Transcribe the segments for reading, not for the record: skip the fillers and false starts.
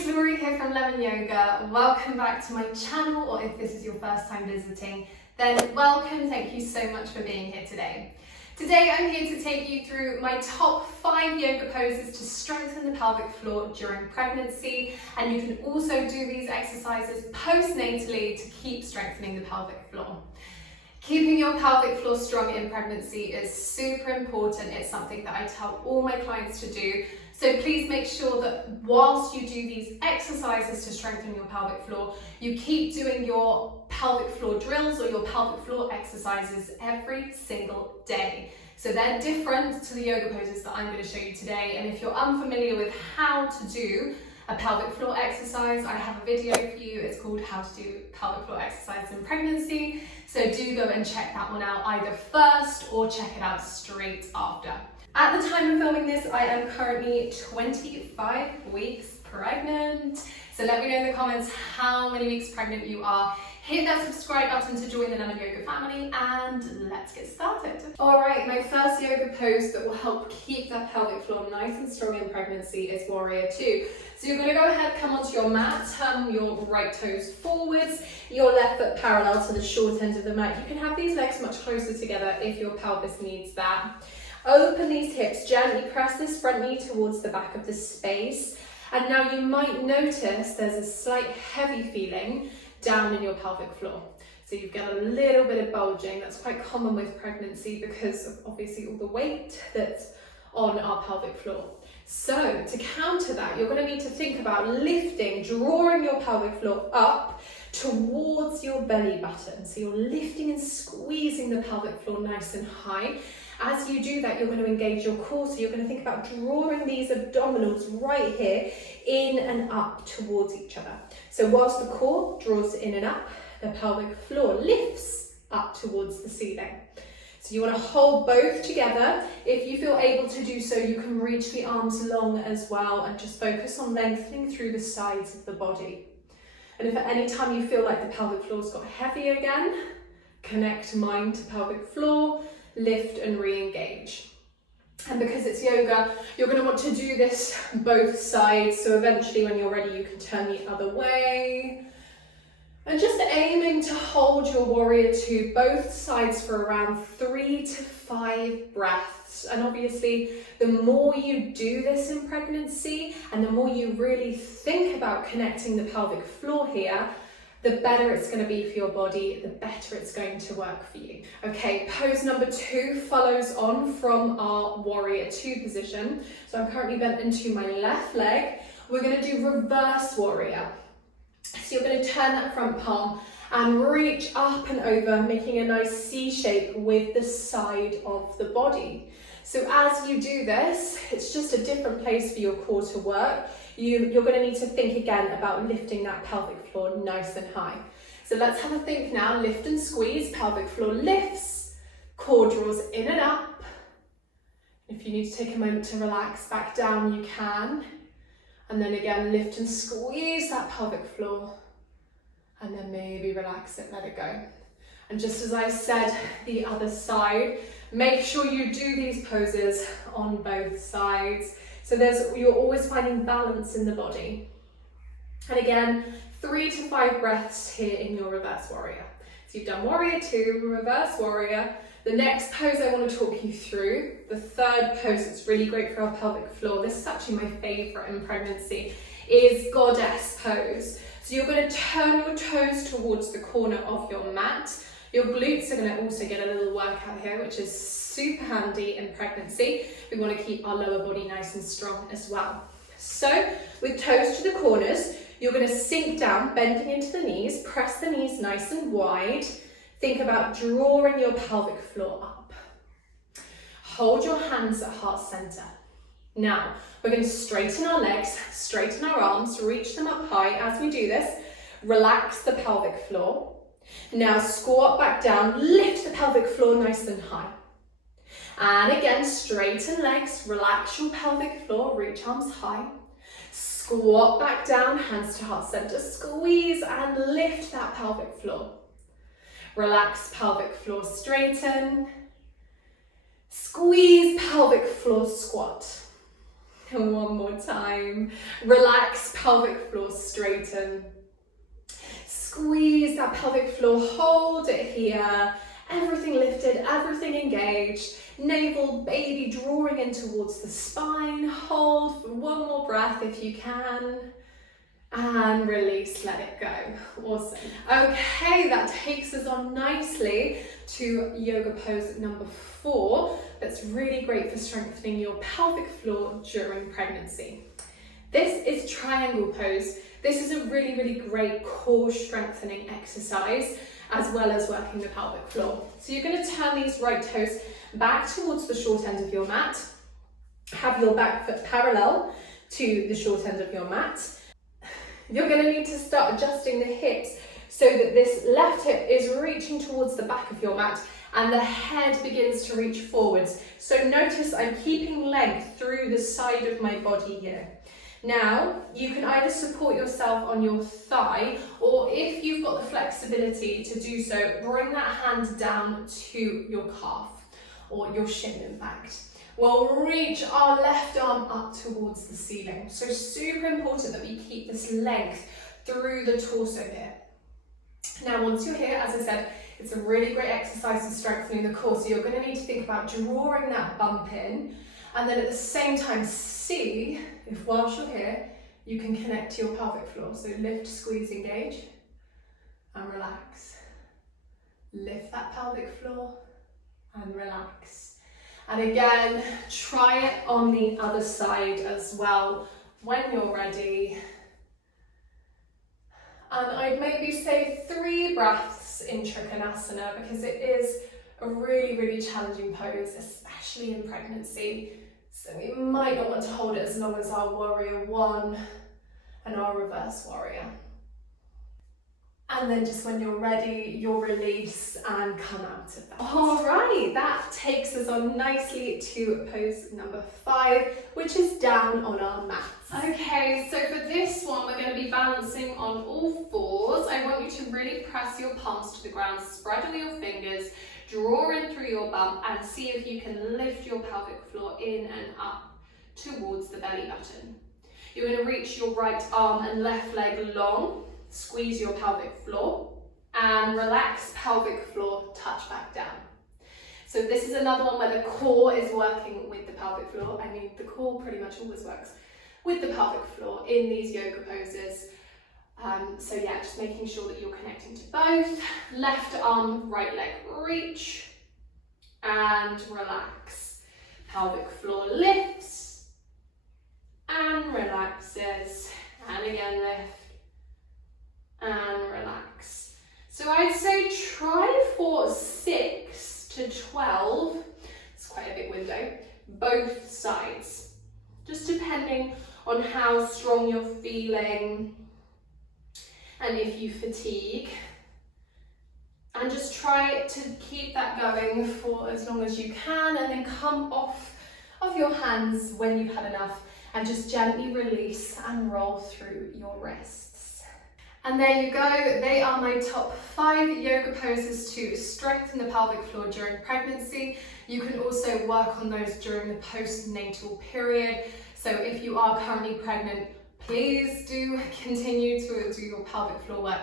it's Laurie here from Lemon Yoga. Welcome back to my channel, or if this is your first time visiting, then welcome. Thank you so much for being here today. Today I'm here to take you through my top 5 yoga poses to strengthen the pelvic floor during pregnancy, and you can also do these exercises postnatally to keep strengthening the pelvic floor. Keeping your pelvic floor strong in pregnancy is super important. It's something that I tell all my clients to do. So please make sure that whilst you do these exercises to strengthen your pelvic floor, you keep doing your pelvic floor drills or your pelvic floor exercises every single day. So they're different to the yoga poses that I'm going to show you today. And if you're unfamiliar with how to do a pelvic floor exercise, I have a video for you. It's called How to Do Pelvic Floor Exercises in Pregnancy. So do go and check that one out either first or check it out straight after. At the time of filming this, I am currently 25 weeks pregnant. So let me know in the comments how many weeks pregnant you are. Hit that subscribe button to join the Lemon Yoga family, and let's get started. All right, my first yoga pose that will help keep that pelvic floor nice and strong in pregnancy is Warrior Two. So you're gonna go ahead, come onto your mat, turn your right toes forwards, your left foot parallel to the short end of the mat. You can have these legs much closer together if your pelvis needs that. Open these hips, gently press this front knee towards the back of the space. And now you might notice there's a slight heavy feeling down in your pelvic floor. So you've got a little bit of bulging. That's quite common with pregnancy because of obviously all the weight that's on our pelvic floor. So to counter that, you're going to need to think about lifting, drawing your pelvic floor up towards your belly button. So you're lifting and squeezing the pelvic floor nice and high. As you do that, you're going to engage your core. So you're going to think about drawing these abdominals right here in and up towards each other. So whilst the core draws in and up, the pelvic floor lifts up towards the ceiling. So you want to hold both together. If you feel able to do so, you can reach the arms long as well and just focus on lengthening through the sides of the body. And if at any time you feel like the pelvic floor's got heavy again, connect mind to pelvic floor, lift and re-engage. And because it's yoga, you're going to want to do this both sides. So eventually when you're ready, you can turn the other way. And just aiming to hold your Warrior Two both sides for around 3 to 5 breaths. And obviously, the more you do this in pregnancy and the more you really think about connecting the pelvic floor here, the better it's going to be for your body, the better it's going to work for you. Okay, pose number 2 follows on from our Warrior Two position. So I'm currently bent into my left leg. We're going to do reverse warrior. So you're going to turn that front palm and reach up and over, making a nice C shape with the side of the body. So as you do this, it's just a different place for your core to work. You're going to need to think again about lifting that pelvic floor nice and high. So let's have a think now. Lift and squeeze, pelvic floor lifts, core draws in and up. If you need to take a moment to relax back down, you can. And then again, lift and squeeze that pelvic floor. And then maybe relax it, let it go. And just as I said, the other side, make sure you do these poses on both sides. So you're always finding balance in the body. And again, 3 to 5 breaths here in your reverse warrior. So you've done Warrior Two, reverse warrior. The next pose I want to talk you through, the third pose that's really great for our pelvic floor, this is actually my favorite in pregnancy, is Goddess pose. So you're going to turn your toes towards the corner of your mat. Your glutes are going to also get a little workout here, which is super handy in pregnancy. We want to keep our lower body nice and strong as well. So with toes to the corners, you're going to sink down, bending into the knees, press the knees nice and wide. Think about drawing your pelvic floor up. Hold your hands at heart center. Now, we're going to straighten our legs, straighten our arms, reach them up high. As we do this, relax the pelvic floor. Now squat back down, lift the pelvic floor nice and high. And again, straighten legs, relax your pelvic floor, reach arms high. Squat back down, hands to heart center, squeeze and lift that pelvic floor. Relax pelvic floor, straighten. Squeeze pelvic floor, squat. And one more time. Relax, pelvic floor straighten. Squeeze that pelvic floor, hold it here. Everything lifted, everything engaged. Navel, baby, drawing in towards the spine. Hold for one more breath if you can. And release, let it go. Awesome. Okay, that takes us on nicely to yoga pose number 4. That's really great for strengthening your pelvic floor during pregnancy. This is triangle pose. This is a really, really great core strengthening exercise, as well as working the pelvic floor. So you're going to turn these right toes back towards the short end of your mat. Have your back foot parallel to the short end of your mat. You're going to need to start adjusting the hips so that this left hip is reaching towards the back of your mat and the head begins to reach forwards. So notice I'm keeping length through the side of my body here. Now, you can either support yourself on your thigh, or if you've got the flexibility to do so, bring that hand down to your calf, or your shin in fact. We'll reach our left arm up towards the ceiling. So super important that we keep this length through the torso here. Now, once you're here, as I said, it's a really great exercise for strengthening the core. So you're going to need to think about drawing that bump in, and then at the same time, see if whilst you're here, you can connect to your pelvic floor. So lift, squeeze, engage, and relax. Lift that pelvic floor and relax. And again, try it on the other side as well when you're ready. And I'd maybe say 3 breaths in Trikonasana, because it is a really, really challenging pose, especially in pregnancy. So we might not want to hold it as long as our warrior 1 and our reverse warrior. And then just when you're ready, you'll release and come out of that. All right, that takes us on nicely to pose number 5, which is down on our mats. Okay, so for this one, we're going to be balancing on all 4s. I want you to really press your palms to the ground, spread all your fingers, draw in through your bum, and see if you can lift your pelvic floor in and up towards the belly button. You're going to reach your right arm and left leg long. Squeeze your pelvic floor and relax pelvic floor, touch back down. So this is another one where the core is working with the pelvic floor. I mean, the core pretty much always works with the pelvic floor in these yoga poses. So yeah, just making sure that you're connecting to both. Left arm, right leg, reach and relax. Pelvic floor lifts and relaxes, and again lift and relax. So I'd say try for 6 to 12, it's quite a big window, both sides, just depending on how strong you're feeling and if you fatigue. And just try to keep that going for as long as you can, and then come off of your hands when you've had enough and just gently release and roll through your wrists. And there you go, they are my top 5 yoga poses to strengthen the pelvic floor during pregnancy. You can also work on those during the postnatal period. So if you are currently pregnant, please do continue to do your pelvic floor work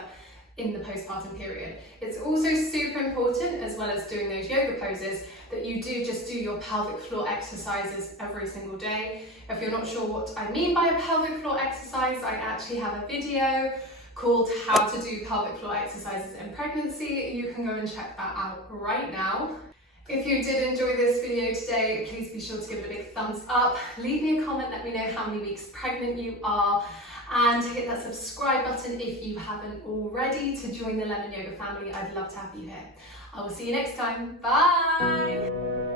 in the postpartum period. It's also super important, as well as doing those yoga poses, that you do just do your pelvic floor exercises every single day. If you're not sure what I mean by a pelvic floor exercise, I actually have a video called How to Do Pelvic Floor Exercises in Pregnancy. You can go and check that out right now. If you did enjoy this video today, please be sure to give it a big thumbs up. Leave me a comment, let me know how many weeks pregnant you are, and hit that subscribe button if you haven't already to join the Lemon Yoga family. I'd love to have you here. I will see you next time. Bye!